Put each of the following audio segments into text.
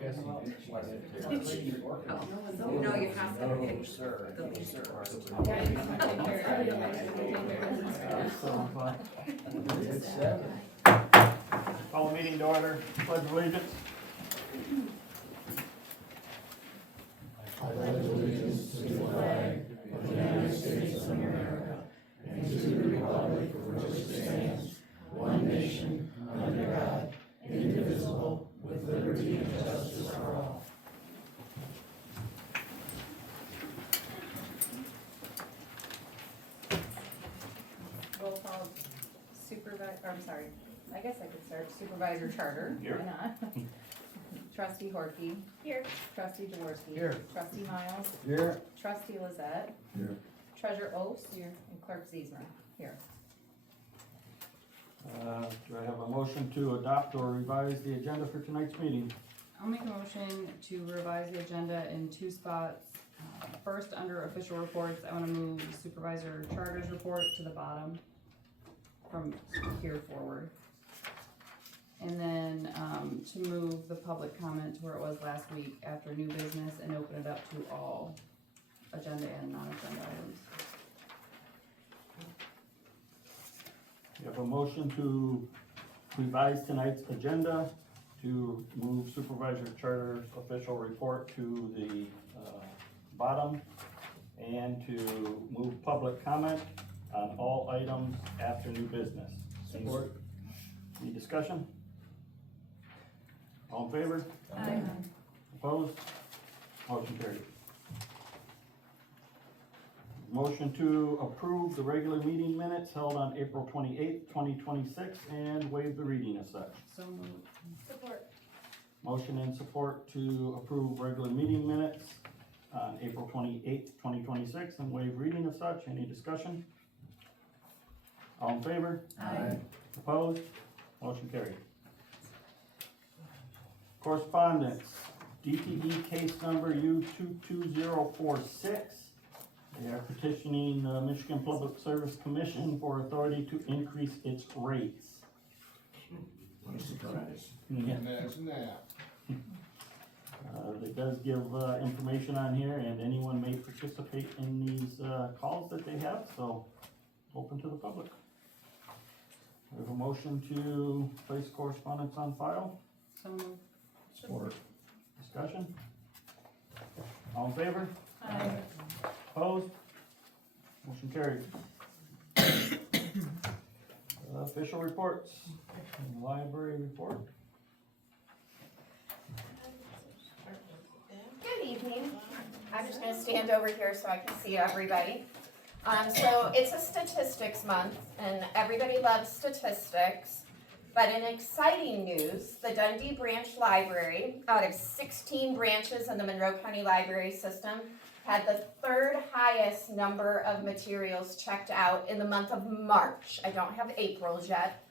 guessing it's like No, you have to pick the least worst. It's 7. Call the meeting to order, pledge of allegiance. I pledge allegiance to the flag of the United States of America and to the republic for which it stands, one nation, under God, indivisible, with liberty and justice for all. Roll call I guess I could start. Supervisor Charter. Here. Why not? Trustee Horky. Here. Trustee Jaworski. Here. Trustee Miles. Here. Trustee Lizette. Here. Treasurer Oast. Here. And Clerk Ziesmer. Here. Do I have a motion to adopt or revise the agenda for tonight's meeting? I'll make a motion to revise the agenda in 2 spots. First, under official reports, I want to move Supervisor Charter's report to the bottom from here forward. And then to move the public comment to where it was last week after new business and open it up to all agenda and non-agenda items. We have a motion to revise tonight's agenda to move Supervisor Charter's official report to the bottom and to move public comment on all items after new business. Support. Any discussion? All in favor? Aye. Opposed? Motion carried. Motion to approve the regular meeting minutes held on April 28th, 2026 and waive the reading as such. So moved. Support. Motion and support to approve regular meeting minutes on April 28th, 2026 and waive reading as such. Any discussion? All in favor? Aye. Opposed? Motion carried. Correspondence, DTE case number U22046. They are petitioning the Michigan Public Service Commission for authority to increase its rates. What a surprise. Yeah. Imagine that. It does give information on here, and anyone may participate in these calls that they have, so open to the public. We have a motion to place correspondence on file. So moved. Support. Discussion? All in favor? Aye. Opposed? Motion carried. Official reports. Library report. Good evening. I'm just going to stand over here so I can see everybody. So it's a statistics month, and everybody loves statistics. But in exciting news, the Dundee Branch Library, out of 16 branches in the Monroe County Library System, had the 3rd highest number of materials checked out in the month of March. I don't have April's yet.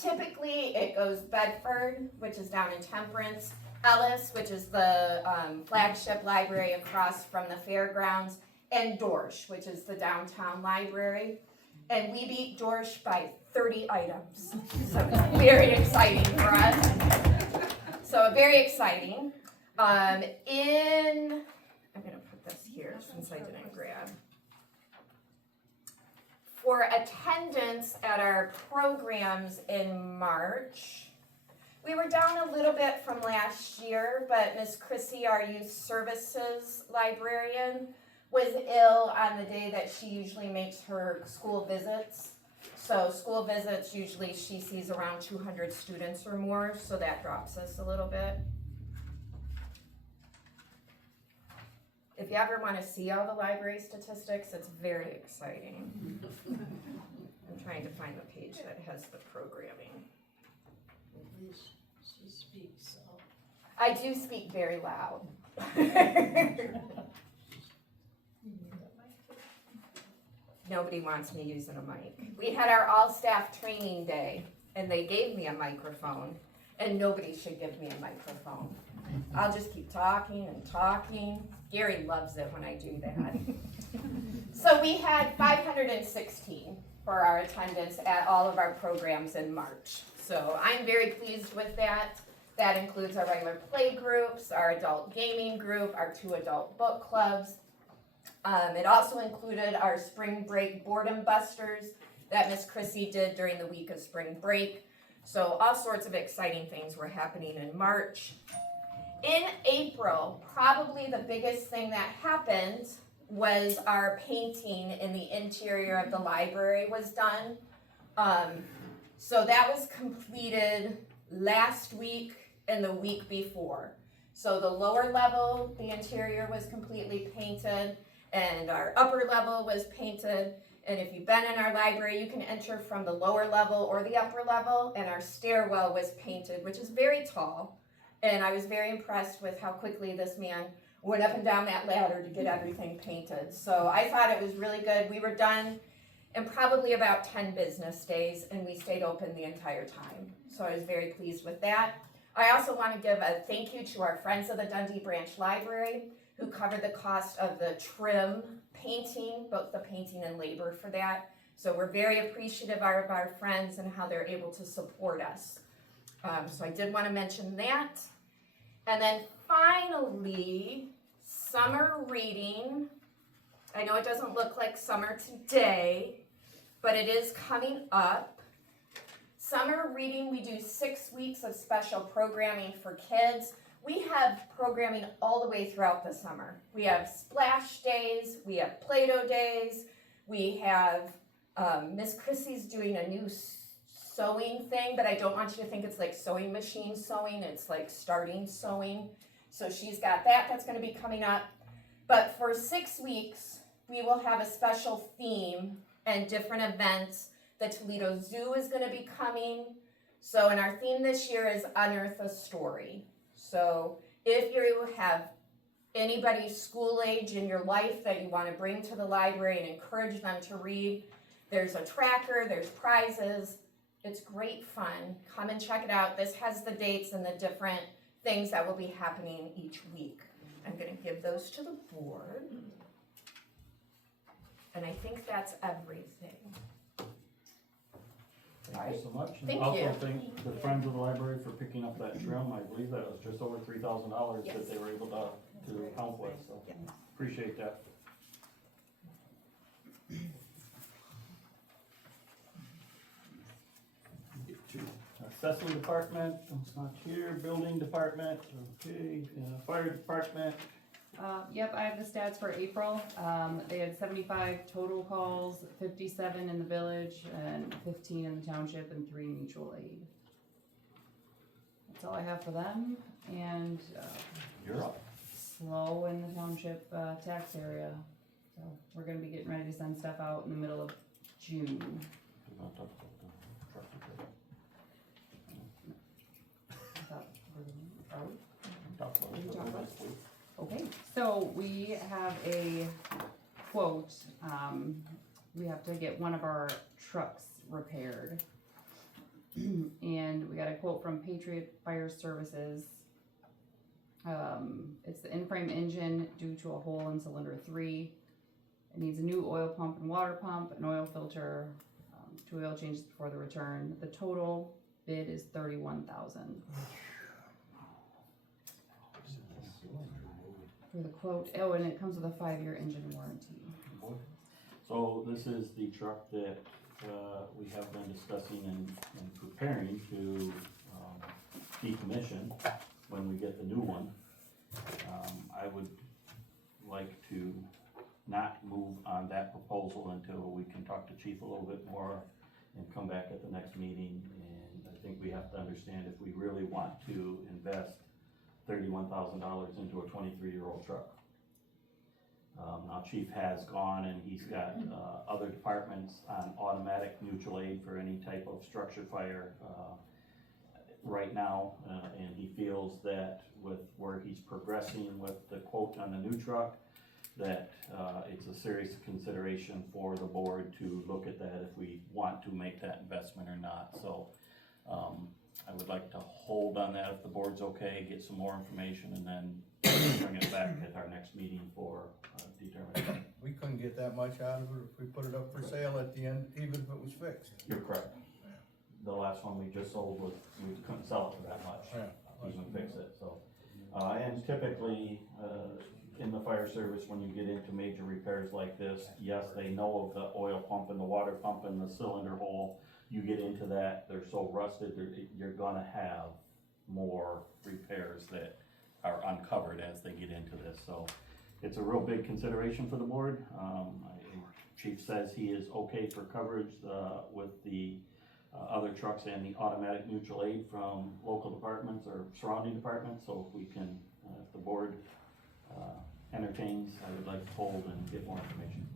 Typically, it goes Bedford, which is down in Temperance, Ellis, which is the flagship library across from the fairgrounds, and Dorsch, which is the downtown library. And we beat Dorsch by 30 items. So very exciting for us. So very exciting. I'm going to put this here since I didn't grab. For attendance at our programs in March, we were down a little bit from last year, but Miss Chrissy, our youth services librarian, was ill on the day that she usually makes her school visits. So school visits, usually she sees around 200 students or more, so that drops us a little bit. If you ever want to see all the library statistics, it's very exciting. I'm trying to find the page that has the programming. At least she speaks, so. I do speak very loud. Nobody wants me using a mic. We had our all-staff training day, and they gave me a microphone, and nobody should give me a microphone. I'll just keep talking and talking. Gary loves it when I do that. So we had 516 for our attendance at all of our programs in March. So I'm very pleased with that. That includes our regular play groups, our adult gaming group, our 2 adult book clubs. It also included our spring break boredom busters that Miss Chrissy did during the week of spring break. So all sorts of exciting things were happening in March. In April, probably the biggest thing that happened was our painting in the interior of the library was done. So that was completed last week and the week before. So the lower level, the interior was completely painted, and our upper level was painted. And if you've been in our library, you can enter from the lower level or the upper level, and our stairwell was painted, which is very tall. And I was very impressed with how quickly this man went up and down that ladder to get everything painted. So I thought it was really good. We were done in probably about 10 business days, and we stayed open the entire time. So I was very pleased with that. I also want to give a thank you to our friends of the Dundee Branch Library who covered the cost of the trim painting, both the painting and labor for that. So we're very appreciative of our friends and how they're able to support us. So I did want to mention that. And then finally, summer reading. I know it doesn't look like summer today, but it is coming up. Summer reading, we do 6 weeks of special programming for kids. We have programming all the way throughout the summer. We have splash days, we have Play-Doh days, we have Miss Chrissy's doing a new sewing thing, but I don't want you to think it's like sewing machine sewing, it's like starting sewing. So she's got that, that's gonna be coming up. But for 6 weeks, we will have a special theme and different events. The Toledo Zoo is gonna be coming. So, and our theme this year is Unearth a Story. So if you have anybody school age in your life that you want to bring to the library and encourage them to read, there's a tracker, there's prizes. It's great fun. Come and check it out. This has the dates and the different things that will be happening each week. I'm going to give those to the board. And I think that's everything. Thank you so much. And Thank also you. thank the Friends of the Library for picking up that trim. I believe that was just over $3,000 Yes. that they were able to help with, so Yes. appreciate that. Assessment department, it's not here, building department, okay, fire department, Yep, I have the stats for April. They had 75 total calls, 57 in the village, and 15 in the township, and 3 mutual aid. That's all I have for them, and you're up. slow in the township tax area. So we're gonna be getting ready to send stuff out in the middle of June. I thought, are we? Okay, so we have a quote, we have to get one of our trucks repaired. And we got a quote from Patriot Fire Services. It's the in-frame engine due to a hole in cylinder 3. It needs a new oil pump and water pump, an oil filter, 2 oil changes before the return. The total bid is $31,000. For the quote, oh, and it comes with a 5-year engine warranty. So this is the truck that we have been discussing and preparing to decommission when we get the new one. I would like to not move on that proposal until we can talk to Chief a little bit more and come back at the next meeting. And I think we have to understand if we really want to invest $31,000 into a 23-year-old truck. Now Chief has gone and he's got other departments on automatic mutual aid for any type of structure fire right now, and he feels that with where he's progressing with the quote on the new truck, that it's a serious consideration for the board to look at that if we want to make that investment or not. So I would like to hold on that if the board's okay, get some more information, and then bring it back at our next meeting for determination. We couldn't get that much out of it if we put it up for sale at the end, even if it was fixed. You're correct. The last one we just sold was, we couldn't sell it for that much. Yeah. even fix it, so. And typically, in the fire service, when you get into major repairs like this, yes, they know of the oil pump and the water pump and the cylinder hole. You get into that, they're so rusted, you're gonna have more repairs that are uncovered as they get into this, so. It's a real big consideration for the board. Chief says he is okay for coverage, with the other trucks and the automatic mutual aid from local departments or surrounding departments, so if we can, if the board, entertains, I would like to hold and get more information.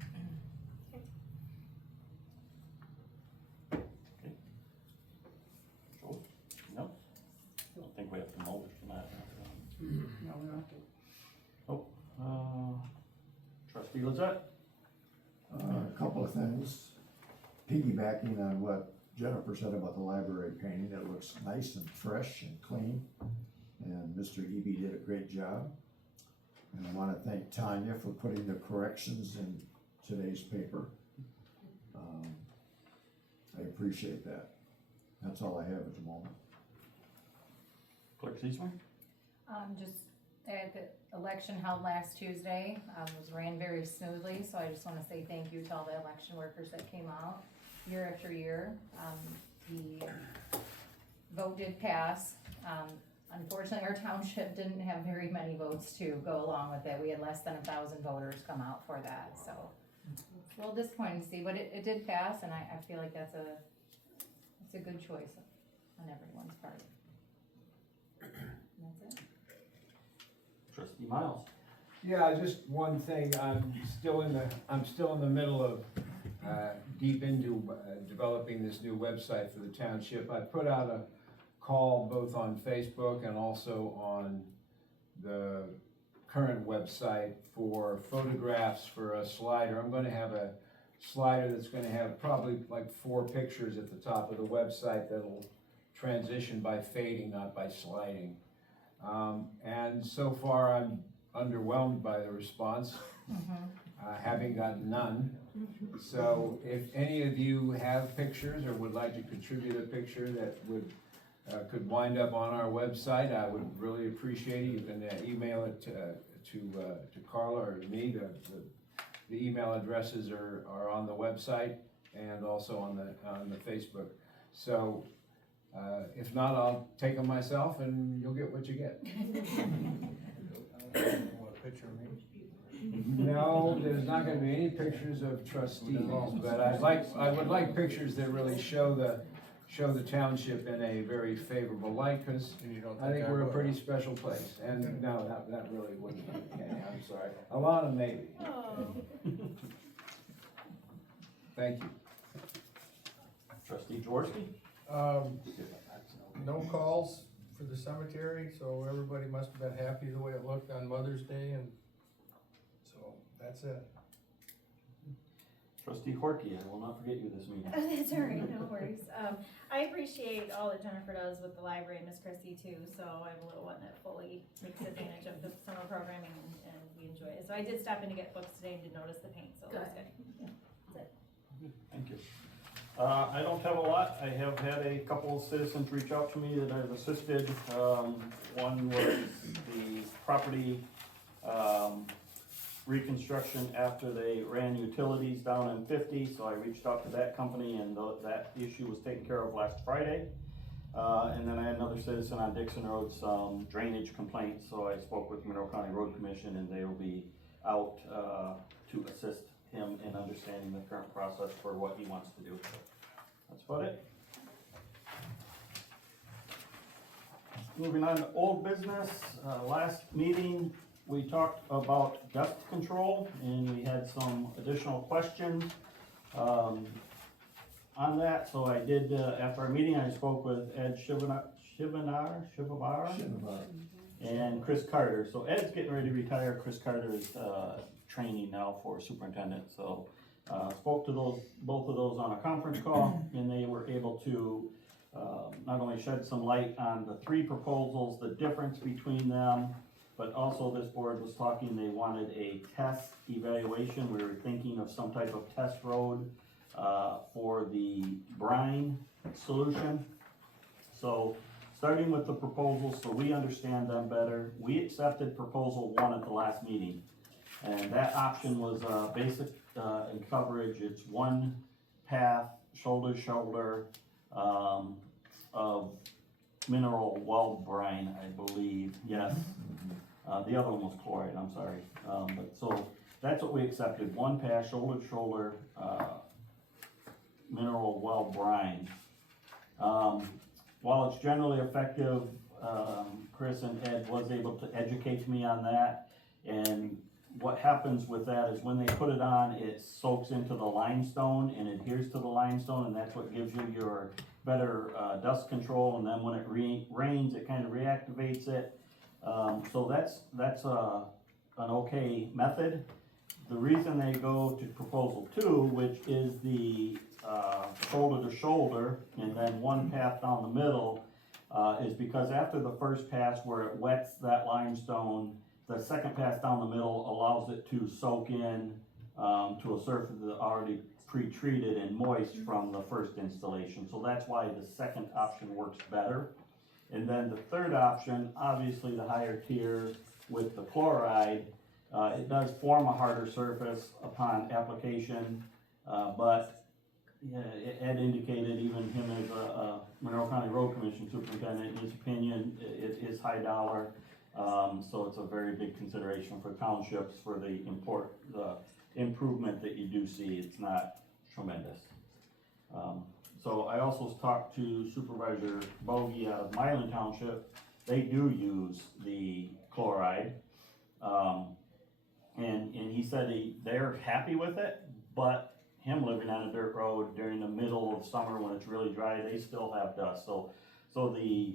Okay. Joel? No? I don't think we have to mold from that. No, we don't have to. Trustee Lizette? A couple of things, piggybacking on what Jennifer said about the library painting, it looks nice and fresh and clean. And Mr. Eby did a great job. And I wanna thank Tanya for putting the corrections in today's paper. I appreciate that. That's all I have at the moment. Clerk Seesman? Just the election held last Tuesday, ran very smoothly, so I just wanna say thank you to all the election workers that came out year after year. The vote did pass. Unfortunately, our township didn't have very many votes to go along with it. We had less than 1,000 voters come out for that, so it's a little disappointing to see, but it did pass, and I feel like it's a good choice on everyone's part. And that's it. Trustee Miles? Yeah, just one thing, I'm still in the middle of, deep into, developing this new website for the township. I put out a call both on Facebook and also on the current website for photographs for a slider. I'm gonna have a slider that's gonna have probably like 4 pictures at the top of the website that'll transition by fading, not by sliding. And so far I'm underwhelmed by the response, having gotten none. So if any of you have pictures or would like to contribute a picture that would could wind up on our website, I would really appreciate it. You can email it to Carla or me. The email addresses are on the website and also on the Facebook. So if not, I'll take them myself and you'll get what you get. Want a picture of me? No, there's not gonna be any pictures of trustees, but I would like pictures that really show the township in a very favorable light, cause And you don't I think we're a would? pretty special place. And no, that really wouldn't be Kenny, I'm sorry. Alana, maybe. Thank you. Trustee Jaworski? No calls for the cemetery, so everybody must have been happy the way it looked on Mother's Day, and so that's it. Trustee Horky, I will not forget you this meeting. Oh, that's all right, no worries. I appreciate all that Jennifer does with the library, Miss Christie too, so I have a little one that fully takes advantage of the summer programming and we enjoy it. So I did stop in to get books today and did notice the paint, so that's good. Thank you. I don't have a lot. I have had a couple of citizens reach out to me that I've assisted. One was the property, reconstruction after they ran utilities down in 50, so I reached out to that company and that issue was taken care of last Friday. And then I had another citizen on Dixon Road, some drainage complaints, so I spoke with Monroe County Road Commission and they will be out to assist him in understanding the current process for what he wants to do. That's about it. Moving on to old business, last meeting we talked about dust control and we had some additional questions on that. So I did, after our meeting, I spoke with Ed Shivabar and Chris Carter. So Ed's getting ready to retire. Chris Carter is training now for superintendent. So spoke to both of those on a conference call and they were able to not only shed some light on the 3 proposals, the difference between them, but also this board was talking, they wanted a test evaluation. We were thinking of some type of test road for the brine solution. So starting with the proposals so we understand them better, we accepted proposal 1 at the last meeting. And that option was, basic, in coverage, it's one path, shoulder to shoulder, of mineral well brine, I believe, yes. The other one was chloride, I'm sorry. But so, that's what we accepted, one pass, shoulder to shoulder, mineral well brine. While it's generally effective, Chris and Ed was able to educate me on that. And what happens with that is when they put it on, it soaks into the limestone and adheres to the limestone, and that's what gives you your better dust control. And then when it rains, it kind of reactivates it. So that's an okay method. The reason they go to proposal 2, which is the shoulder to shoulder and then one path down the middle, is because after the first pass where it wets that limestone, the second pass down the middle allows it to soak in to a surface that's already pre-treated and moist from the first installation. So that's why the second option works better. And then the third option, obviously the higher tier with the chloride, it does form a harder surface upon application, but Ed indicated, even him as a Monroe County Road Commission superintendent, in his opinion, it is high dollar. So it's a very big consideration for townships for the improvement that you do see. It's not tremendous. So I also talked to Supervisor Bogey out of Milan Township. They do use the chloride. And he said they're happy with it, but him living on a dirt road during the middle of summer when it's really dry, they still have dust. So the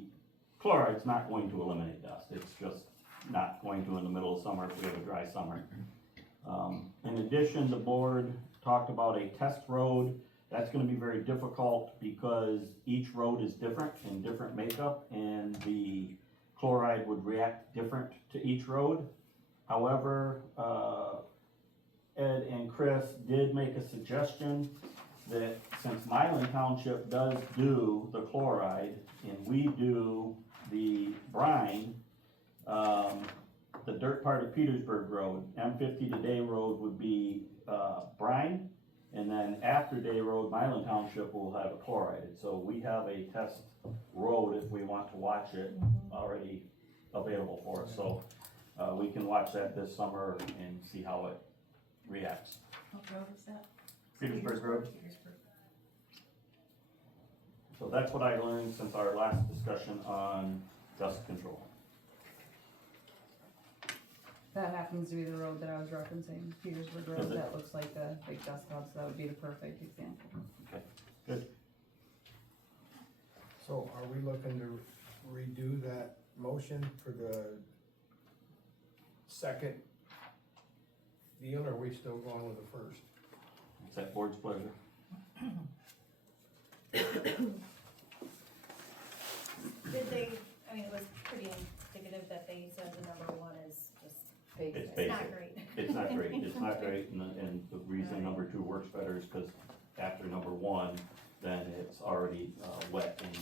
chloride's not going to eliminate dust. It's just not going to in the middle of summer if we have a dry summer. In addition, the board talked about a test road. That's gonna be very difficult because each road is different and different makeup, and the chloride would react different to each road. However, Ed and Chris did make a suggestion that since Milan Township does do the chloride and we do the brine, the dirt part of Petersburg Road, M50 to Day Road would be brine, and then after Day Road, Milan Township will have a chlorided. So we have a test road if we want to watch it already available for us. So we can watch that this summer and see how it reacts. What road is that? Petersburg Road. Petersburg. So that's what I learned since our last discussion on dust control. That happens to be the road that I was referencing, Petersburg Is Road, it? that looks like a big dust cloud, so that would be the perfect example. Okay, good. So are we looking to redo that motion for the second deal, or are we still going with the first? It's that board's pleasure. Did they, I mean, it was pretty indicative that they said the number 1 is just, It's it's basic. not great. It's not great, it's not great, and the reason number 2 works better is because after number 1, then it's already wet and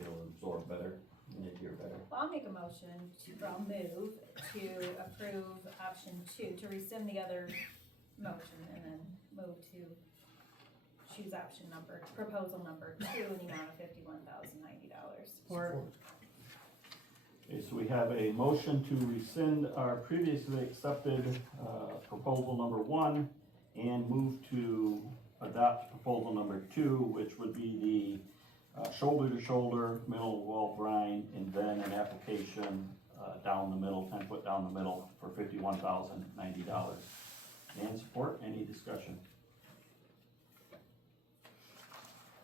it'll absorb better and adhere better. Well, I'll make a motion I'll move to approve option 2, to rescind the other motion and then move to choose proposal number 2 in the amount of $51,090. Or Okay, so we have a motion to rescind our previously accepted proposal number 1 and move to adopt proposal number 2, which would be the shoulder-to-shoulder mineral well brine, and then an application down the middle, 10 foot down the middle for $51,090. And support, any discussion?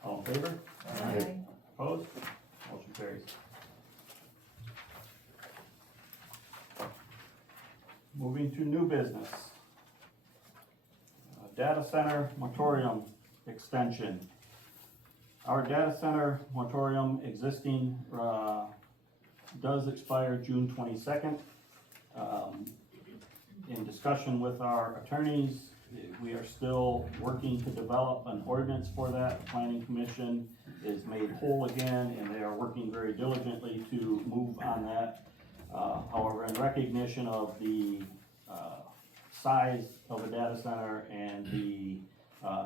All in favor? Aye. Opposed? Motion carries. Moving to new business. Data center moratorium extension. Our data center moratorium existing does expire June 22nd. In discussion with our attorneys, we are still working to develop an ordinance for that. The Planning Commission is made whole again, and they are working very diligently to move on that. However, in recognition of the size of a data center and the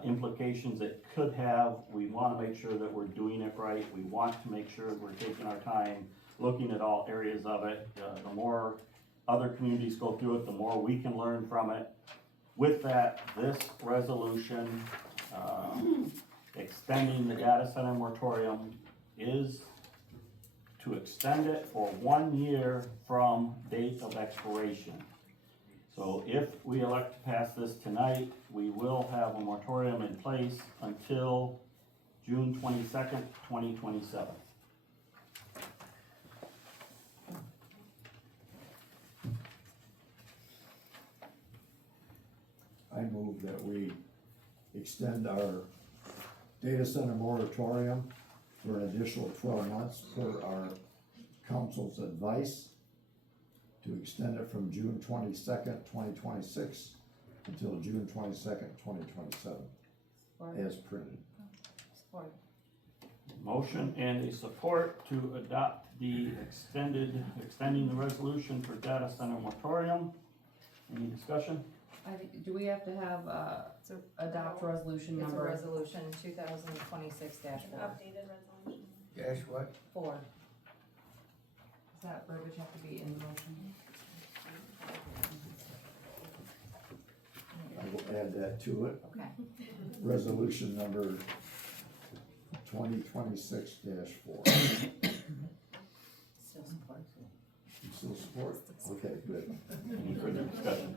implications it could have, we want to make sure that we're doing it right. We want to make sure we're taking our time, looking at all areas of it. The more other communities go through it, the more we can learn from it. With that, this resolution extending the data center moratorium is to extend it for 1 year from date of expiration. So if we elect to pass this tonight, we will have a moratorium in place until June 22nd, 2027. I move that we extend our data center moratorium for an additional 12 months per our council's advice, to extend it from June 22nd, 2026 until June 22nd, 2027, as printed. Support. Motion and a support to adopt the extending the resolution for data center moratorium. Any discussion? I think, do we have to have, adopt resolution It's a number? resolution 2026-4. Updated resolution. Dash what? 4. Does that verbiage have to be in the motion? I will add that to it. Okay. Resolution number 2026-4. Still support. You still support? Okay, good. Any further discussion?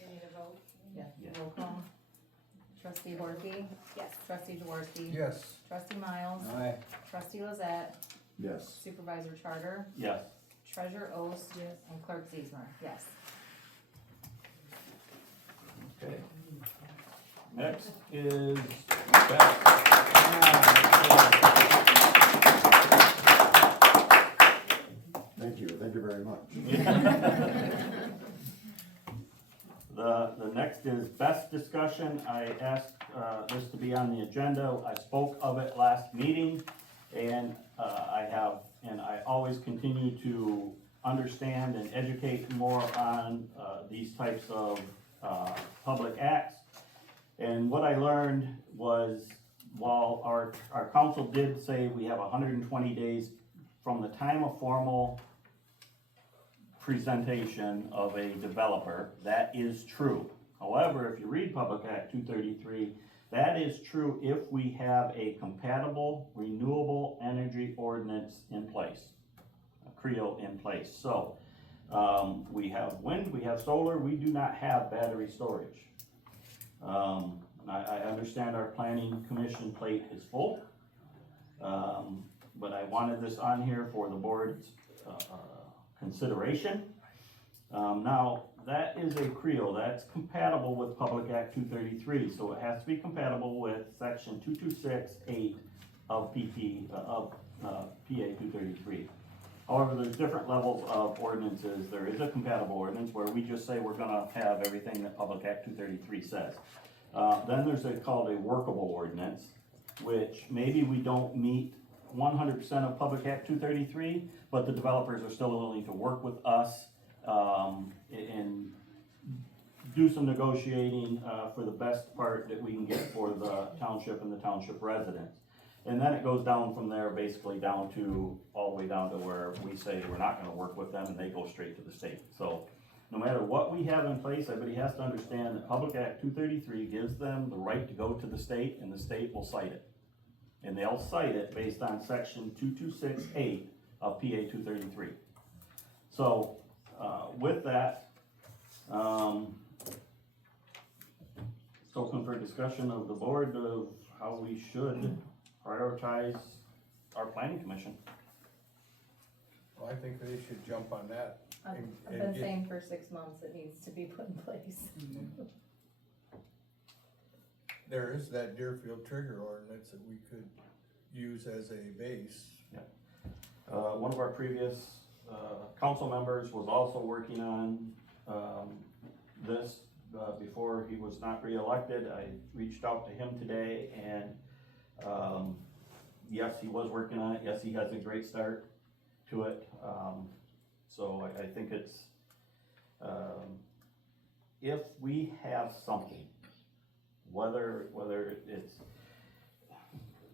We need a vote. Yeah. Roll call. Trustee Horky? Yes. Trustee Jaworski? Yes. Trustee Miles? Aye. Trustee Lizette? Yes. Supervisor Charter? Yes. Treasurer Ost? Yes. And Clerk Ziesmer? Yes. Okay. Next is Thank you very much. The next is BESS discussion. I asked this to be on the agenda. I spoke of it last meeting, and I always continue to understand and educate more on these types of public acts. And what I learned was, while our council did say we have 120 days from the time of formal presentation of a developer, that is true. However, if you read Public Act 233, that is true if we have a compatible renewable energy ordinance in place, a CREO in place. So we have wind, we have solar, we do not have battery storage. I understand our planning commission plate is full, but I wanted this on here for the board's consideration. Now, that is a CREO, that's compatible with Public Act 233, so it has to be compatible with section 2268 of PA 233. However, there's different levels of ordinances. There is a compatible ordinance where we just say we're gonna have everything that Public Act 233 says. Then there's called a workable ordinance, which maybe we don't meet 100% of Public Act 233, but the developers are still willing to work with us and do some negotiating for the best part that we can get for the township and the township residents. And then it goes down from there, basically down to, all the way down to where we say we're not gonna work with them and they go straight to the state. So no matter what we have in place, everybody has to understand that Public Act 233 gives them the right to go to the state, and the state will cite it. And they'll cite it based on section 2268 of PA 233. So with that, it's open for discussion of the board of how we should prioritize our planning commission. Well, I think they should jump on that. I've and been get- saying for 6 months it needs to be put in place. There is that Deerfield trigger ordinance that we could use as a base. One of our previous council members was also working on this before he was not reelected. I reached out to him today, and, yes, he was working on it, yes, he has a great start to it. So I think it's, if we have something, whether it's,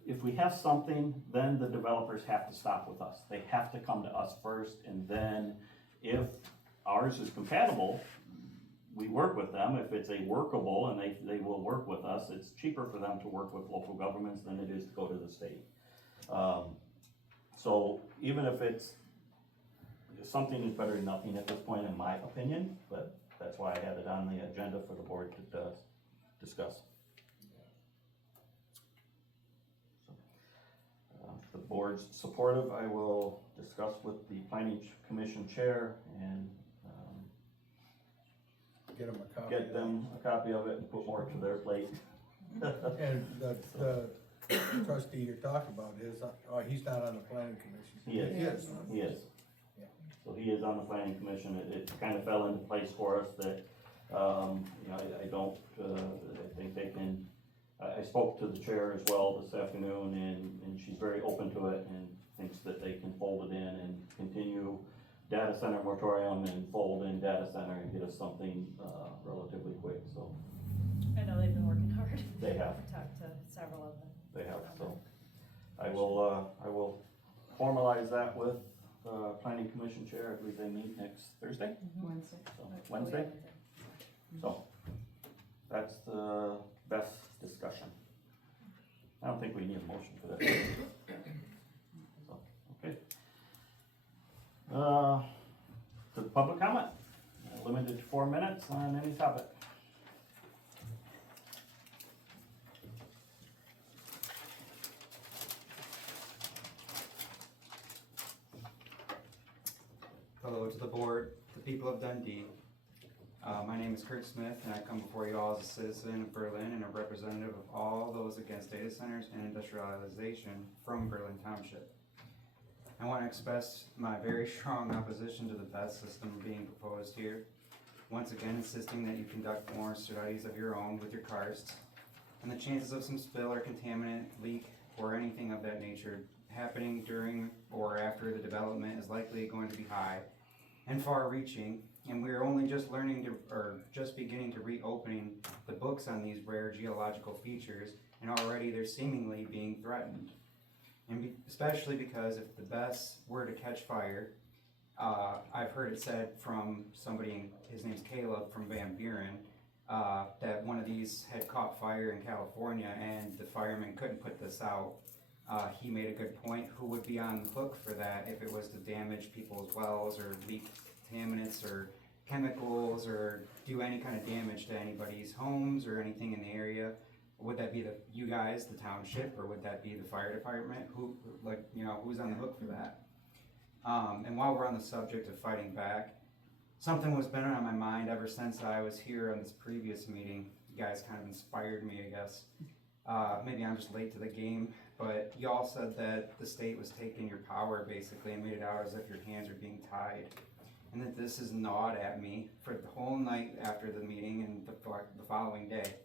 if we have something, then the developers have to stop with us. They have to come to us first, and then if ours is compatible, we work with them. If it's a workable and they will work with us, it's cheaper for them to work with local governments than it is to go to the state. So even if it's, something is better than nothing at this point, in my opinion, but that's why I had it on the agenda for the board to discuss. If the board's supportive, I will discuss with the planning commission chair and Get them a copy. get them a copy of it and put more to their plate. And the trustee you're talking about is, he's not on the planning commission. He is. He is. He is. Yeah. So he is on the planning commission. It kind of fell into place for us that, you know, I don't, I think they can, I spoke to the chair as well this afternoon, and she's very open to it and thinks that they can fold it in and continue data center moratorium and fold in data center and get us something, relatively quick, so. I know they've been working hard. They have. I've talked to several of them. They have, so. I will formalize that with, planning commission chair. I believe they meet next Thursday, Wednesday. so, Wednesday. So, that's the best discussion. I don't think we need a motion for that. So, okay. To the public comment, limited to 4 minutes on any topic. Hello to the board, the people of Dundee. My name is Kurt Smith, and I come before you all as a citizen of Berlin and a representative of all those against data centers and industrialization from Berlin Township. I want to express my very strong opposition to the BESS system being proposed here, once again insisting that you conduct more studies of your own with your karsts, and the chances of some spill or contaminant, leak, or anything of that nature happening during or after the development is likely going to be high and far-reaching, and we are only just learning to, or just beginning to reopening the books on these rare geological features, and already they're seemingly being threatened. And especially because if the BESS were to catch fire, I've heard it said from somebody, his name's Caleb from Van Buren, that one of these had caught fire in California and the firemen couldn't put this out. He made a good point. Who would be on the hook for that if it was to damage people's wells or leak contaminants or chemicals or do any kind of damage to anybody's homes or anything in the area? Would that be you guys, the township, or would that be the fire department? Who, like, you know, who's on the hook for that? And while we're on the subject of fighting back, something was been on my mind ever since I was here on this previous meeting. You guys kind of inspired me, I guess. Maybe I'm just late to the game, but y'all said that the state was taking your power basically and made it out as if your hands are being tied. And that this has gnawed at me for the whole night after the meeting and the following day.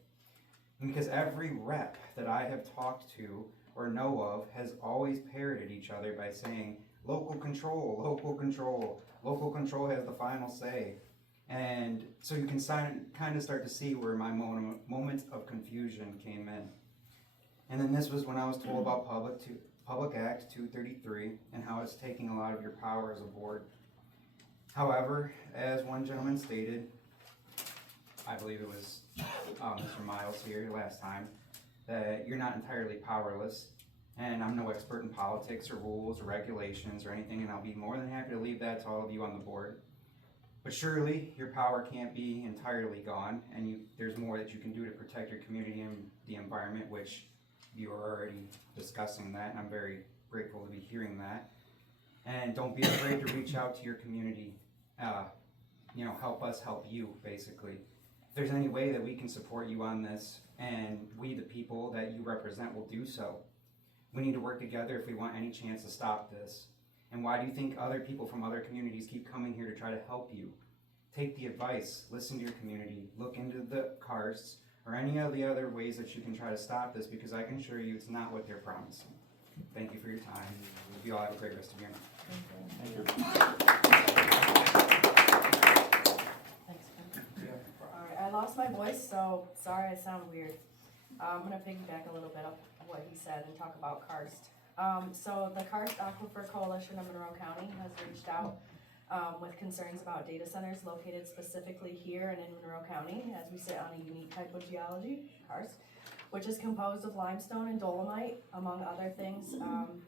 And because every rep that I have talked to or know of has always parroted each other by saying, local control, local control, local control has the final say. And so you can kind of start to see where my moments of confusion came in. And then this was when I was told about Public Act 233 and how it's taking a lot of your power as a board. However, as one gentleman stated, I believe it was Mr. Miles here last time, that you're not entirely powerless, and I'm no expert in politics or rules or regulations or anything, and I'll be more than happy to leave that to all of you on the board. But surely your power can't be entirely gone, and there's more that you can do to protect your community and the environment, which you are already discussing that, and I'm very grateful to be hearing that. And don't be afraid to reach out to your community. You know, help us help you, basically. If there's any way that we can support you on this, and we, the people that you represent, will do so. We need to work together if we want any chance to stop this. And why do you think other people from other communities keep coming here to try to help you? take the advice, listen to your community, look into the karsts, or any of the other ways that you can try to stop this, because I can assure you it's not what they're promising. Thank you for your time. Hope you all have a great rest of your night. Thank you. Alright, I lost my voice, so sorry I sound weird. I'm gonna piggyback a little bit of what he said and talk about karst. So the Karst Aquifer Coalition of Monroe County has reached out with concerns about data centers located specifically here and in Monroe County, as we sit on a unique type of geology, karst, which is composed of limestone and dolomite, among other things,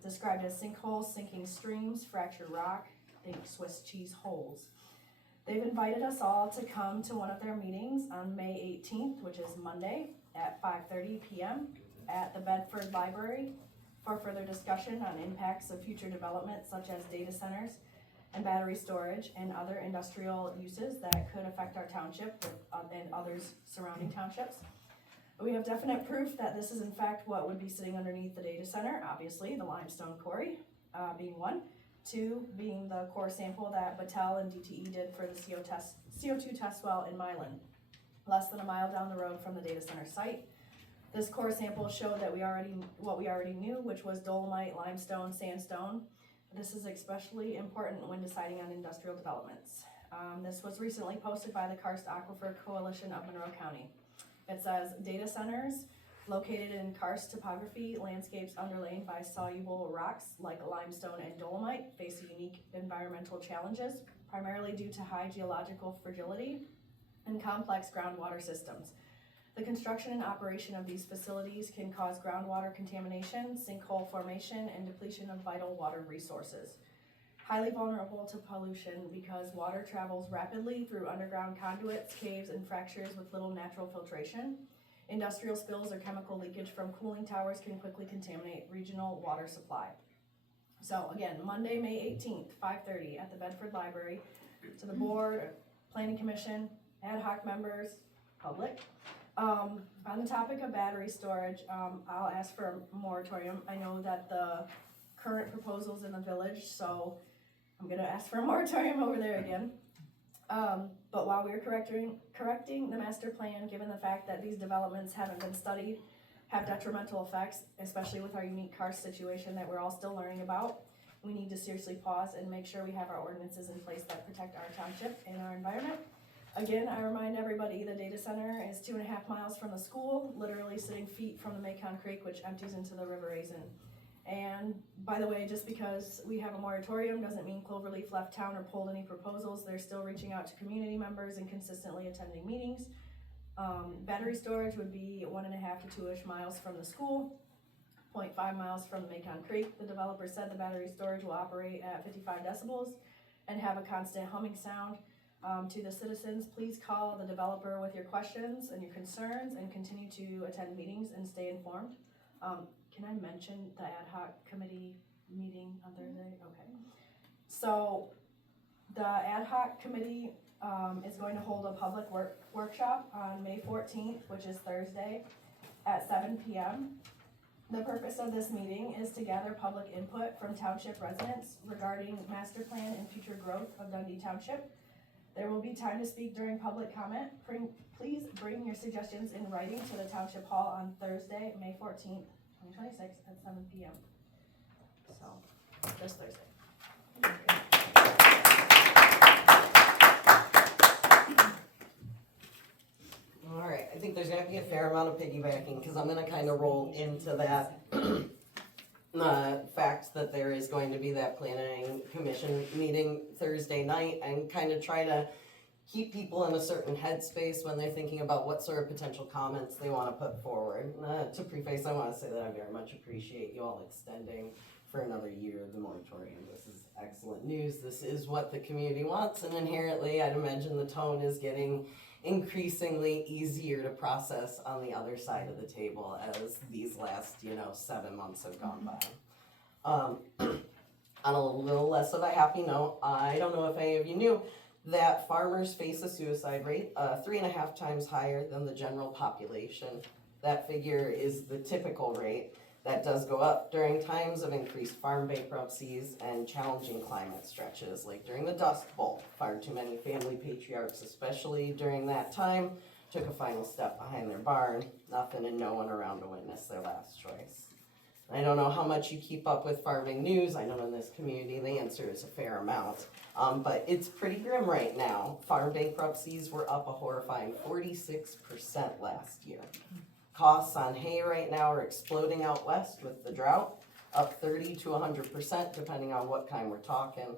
described as sinkholes, sinking streams, fractured rock, think Swiss cheese holes. They've invited us all to come to one of their meetings on May 18th, which is Monday, at 5:30 p.m. at the Bedford Library for further discussion on impacts of future development such as data centers and battery storage and other industrial uses that could affect our township and others surrounding townships. We have definite proof that this is in fact what would be sitting underneath the data center, obviously the limestone quarry being one, two being the core sample that Battelle and DTE did for the CO2 test well in Milan, less than a mile down the road from the data center site. This core sample showed that what we already knew, which was dolomite, limestone, sandstone. This is especially important when deciding on industrial developments. This was recently posted by the Karst Aquifer Coalition of Monroe County. It says, data centers located in karst topography, landscapes underlain by soluble rocks like limestone and dolomite face unique environmental challenges, primarily due to high geological fragility and complex groundwater systems. The construction and operation of these facilities can cause groundwater contamination, sinkhole formation, and depletion of vital water resources. Highly vulnerable to pollution because water travels rapidly through underground conduits, caves, and fractures with little natural filtration. Industrial spills or chemical leakage from cooling towers can quickly contaminate regional water supply. So again, Monday, May 18th, 5:30 at the Bedford Library, to the board, planning commission, ad hoc members, public. On the topic of battery storage, I'll ask for a moratorium. I know that the current proposal's in the village, so I'm gonna ask for a moratorium over there again. But while we're correcting the master plan, given the fact that these developments haven't been studied, have detrimental effects, especially with our unique karst situation that we're all still learning about, we need to seriously pause and make sure we have our ordinances in place that protect our township and our environment. Again, I remind everybody the data center is 2.5 miles from the school, literally sitting feet from the Macon Creek, which empties into the River Raisin. And by the way, just because we have a moratorium doesn't mean Cloverleaf left town or pulled any proposals. They're still reaching out to community members and consistently attending meetings. Battery storage would be 1.5 to 2-ish miles from the school, 0.5 miles from the Macon Creek. The developer said the battery storage will operate at 55 decibels and have a constant humming sound. To the citizens, please call the developer with your questions and your concerns and continue to attend meetings and stay informed. Can I mention the ad hoc committee meeting on Thursday? Okay. So the ad hoc committee is going to hold a public workshop on May 14th, which is Thursday at 7 p.m. The purpose of this meeting is to gather public input from township residents regarding master plan and future growth of Dundee Township. There will be time to speak during public comment. Please bring your suggestions in writing to the Township Hall on Thursday, May 14th, 2026 at 7 p.m. So, this Thursday. Alright, I think there's gonna be a fair amount of piggybacking, because I'm gonna kind of roll into that fact that there is going to be that planning commission meeting Thursday night, and kind of try to keep people in a certain headspace when they're thinking about what sort of potential comments they want to put forward. To preface, I want to say that I very much appreciate you all extending for another year the moratorium. This is excellent news. This is what the community wants, and inherently I'd imagine the tone is getting increasingly easier to process on the other side of the table as these last, 7 months have gone by. On a little less of a happy note, I don't know if any of you knew that farmers face a suicide rate 3.5 times higher than the general population. That figure is the typical rate. That does go up during times of increased farm bankruptcies and challenging climate stretches, like during the Dust Bowl. Far too many family patriarchs, especially during that time, took a final step behind their barn, nothing and no one around to witness their last choice. I don't know how much you keep up with farming news. I know in this community the answer is a fair amount, but it's pretty grim right now. Farm bankruptcies were up a horrifying 46% last year. Costs on hay right now are exploding out west with the drought, up 30 to 100% depending on what kind we're talking.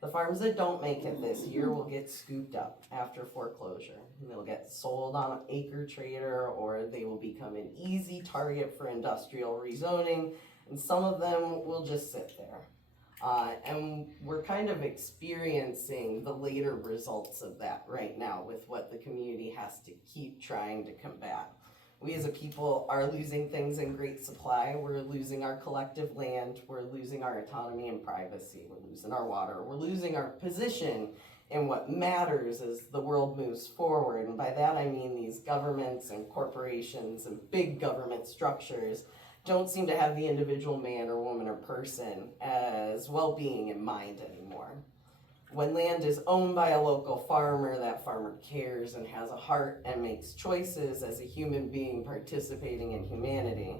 The farms that don't make it this year will get scooped up after foreclosure. They'll get sold on an acre trader, or they will become an easy target for industrial rezoning, and some of them will just sit there. And we're kind of experiencing the later results of that right now with what the community has to keep trying to combat. We as a people are losing things in great supply. We're losing our collective land. We're losing our autonomy and privacy. We're losing our water. We're losing our position in what matters as the world moves forward. And by that I mean these governments and corporations and big government structures don't seem to have the individual man or woman or person as well-being in mind anymore. When land is owned by a local farmer, that farmer cares and has a heart and makes choices as a human being participating in humanity.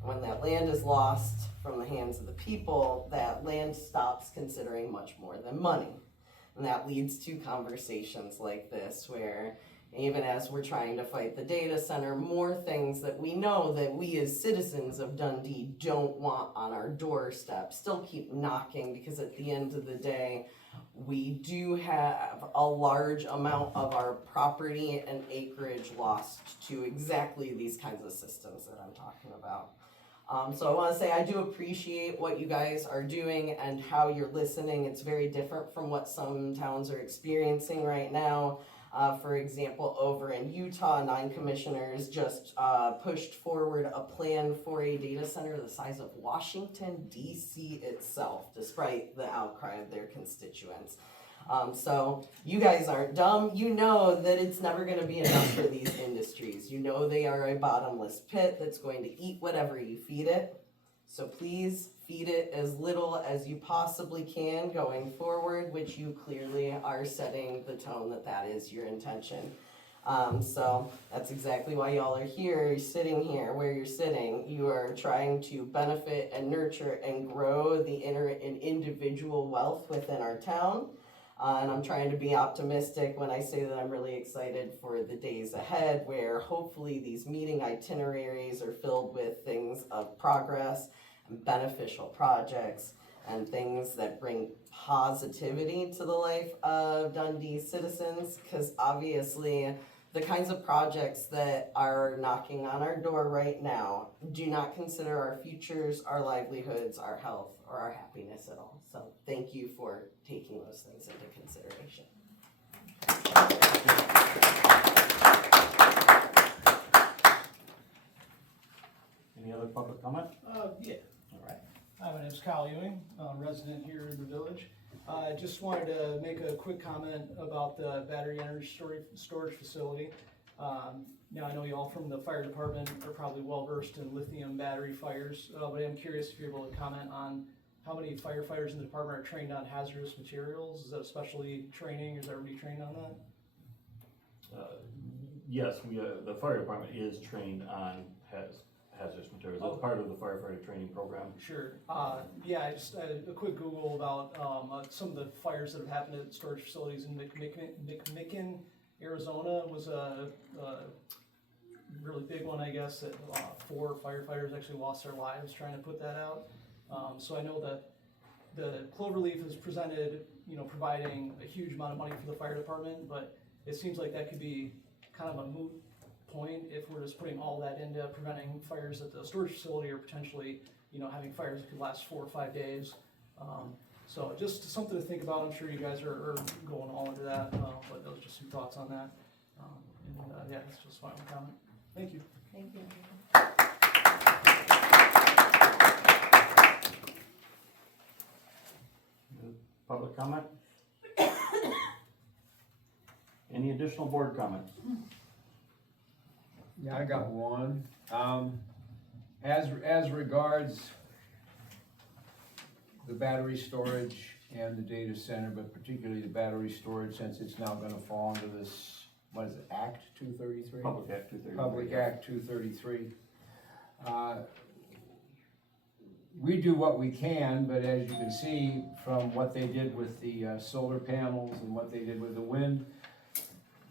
When that land is lost from the hands of the people, that land stops considering much more than money. And that leads to conversations like this, where even as we're trying to fight the data center, more things that we know that we as citizens of Dundee don't want on our doorstep still keep knocking, because at the end of the day, we do have a large amount of our property and acreage lost to exactly these kinds of systems that I'm talking about. So I want to say I do appreciate what you guys are doing and how you're listening. It's very different from what some towns are experiencing right now. For example, over in Utah, 9 commissioners just pushed forward a plan for a data center the size of Washington, D.C. itself, despite the outcry of their constituents. So you guys aren't dumb. You know that it's never going to be enough for these industries. You know they are a bottomless pit that's going to eat whatever you feed it. So please feed it as little as you possibly can going forward, which you clearly are setting the tone that is your intention. So that's exactly why y'all are here. You're sitting here where you're sitting. You are trying to benefit and nurture and grow the inner and individual wealth within our town. And I'm trying to be optimistic when I say that I'm really excited for the days ahead, where hopefully these meeting itineraries are filled with things of progress and beneficial projects and things that bring positivity to the life of Dundee citizens, because obviously the kinds of projects that are knocking on our door right now do not consider our futures, our livelihoods, our health, or our happiness at all. So thank you for taking those things into consideration. Any other public comment? Yeah. All right. Hi, my name's Kyle Ewing, resident here in the village. I just wanted to make a quick comment about the battery energy storage facility. Now I know you all from the fire department are probably well versed in lithium battery fires, but I'm curious if you're able to comment on how many firefighters in the department are trained on hazardous materials. Is that specialty training? Is everybody trained on that? Yes, the fire department is trained on hazardous materials. It's part of the firefighter training program. Sure. Yeah, I just a quick Google about some of the fires that have happened at storage facilities in McMicken, Arizona was a really big one, I guess, that 4 firefighters actually lost their lives trying to put that out. So I know that the Cloverleaf has presented, providing a huge amount of money for the fire department, but it seems like that could be kind of a moot point if we're just putting all that into preventing fires at the storage facility, or potentially, having fires that could last 4 or 5 days. So just something to think about. I'm sure you guys are going all into that, but those are just some thoughts on that. Yeah, that's just my own comment. Thank you. Thank you. Public comment? Any additional board comments? Yeah, I got one. As regards the battery storage and the data center, but particularly the battery storage, since it's now gonna fall under this, what is it, Act 233? Public Act 233. Public Act 233. We do what we can, but as you can see from what they did with the solar panels and what they did with the wind,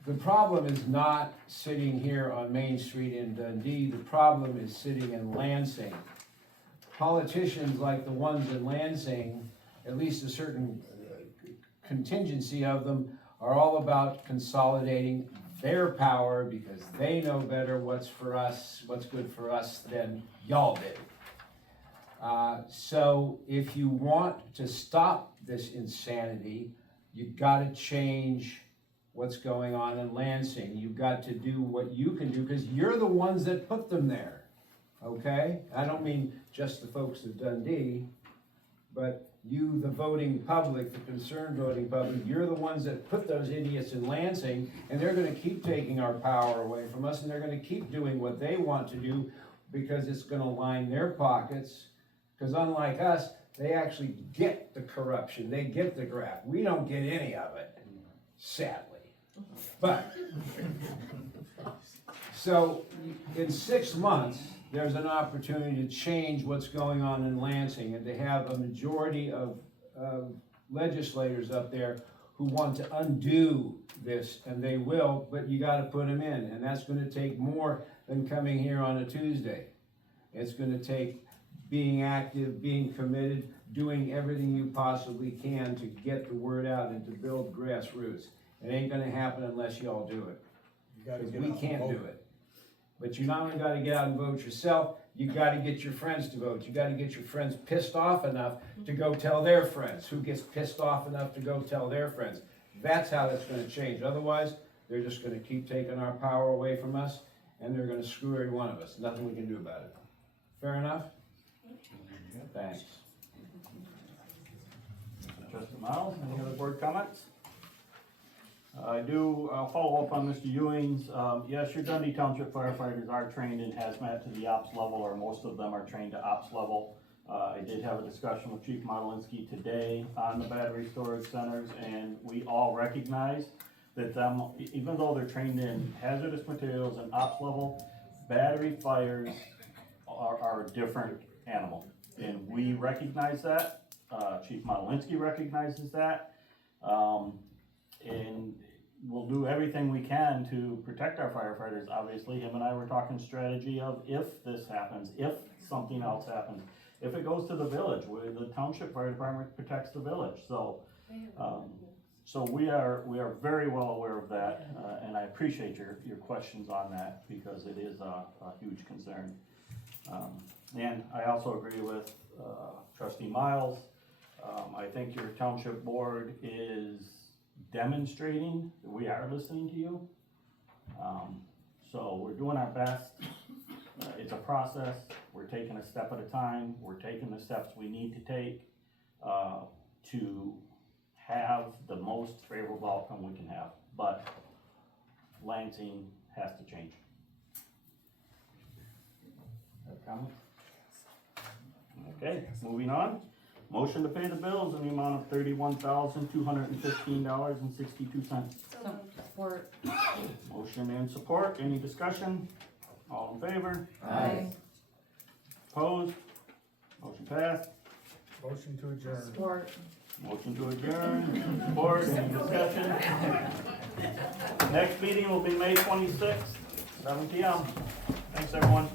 the problem is not sitting here on Main Street in Dundee, the problem is sitting in Lansing. Politicians like the ones in Lansing, at least a certain contingency of them, are all about consolidating their power because they know better what's for us, what's good for us than y'all do. So if you want to stop this insanity, you've got to change what's going on in Lansing. You've got to do what you can do because you're the ones that put them there, okay? I don't mean just the folks of Dundee, but you, the voting public, the concerned voting public, you're the ones that put those idiots in Lansing, and they're gonna keep taking our power away from us, and they're gonna keep doing what they want to do because it's gonna line their pockets. Because unlike us, they actually get the corruption, they get the graft. We don't get any of it, sadly. But, so in 6 months, there's an opportunity to change what's going on in Lansing and to have a majority of legislators up there who want to undo this, and they will, but you gotta put them in, and that's gonna take more than coming here on a Tuesday. It's gonna take being active, being committed, doing everything you possibly can to get the word out and to build grassroots. It ain't gonna happen unless y'all do it, because we can't do it. But you not only gotta get out and vote yourself, you gotta get your friends to vote. You gotta get your friends pissed off enough to go tell their friends, who gets pissed off enough to go tell their friends. That's how that's gonna change. Otherwise, they're just gonna keep taking our power away from us, and they're gonna screw every one of us. Nothing we can do about it. Fair enough? Thanks. Trustee Miles, any other board comments? I'll follow up on Mr. Ewing's. Yes, your Dundee Township firefighters are trained in hazmat to the ops level, or most of them are trained to ops level. I did have a discussion with Chief Modelinsky today on the battery storage centers, and we all recognize that even though they're trained in hazardous materials and ops level, battery fires are a different animal. And we recognize that, Chief Modelinsky recognizes that, and we'll do everything we can to protect our firefighters. Obviously, him and I were talking strategy of if this happens, if something else happens, if it goes to the village, where the township fire department protects the village. So, so we are very well aware of that, and I appreciate your questions on that because it is a huge concern. And I also agree with Trustee Miles. I think your township board is demonstrating that we are listening to you. So we're doing our best. It's a process. We're taking a step at a time. We're taking the steps we need to take to have the most favorable outcome we can have. But Lansing has to change. Comments? Okay, moving on. Motion to pay the bills in the amount of $31,215.62. Support. Motion and support. Any discussion? All in favor? Aye. Opposed? Motion passed. Motion to adjourn. Support. Motion to adjourn. Support. Any discussion? Next meeting will be May 26th, 7 p.m. Thanks, everyone.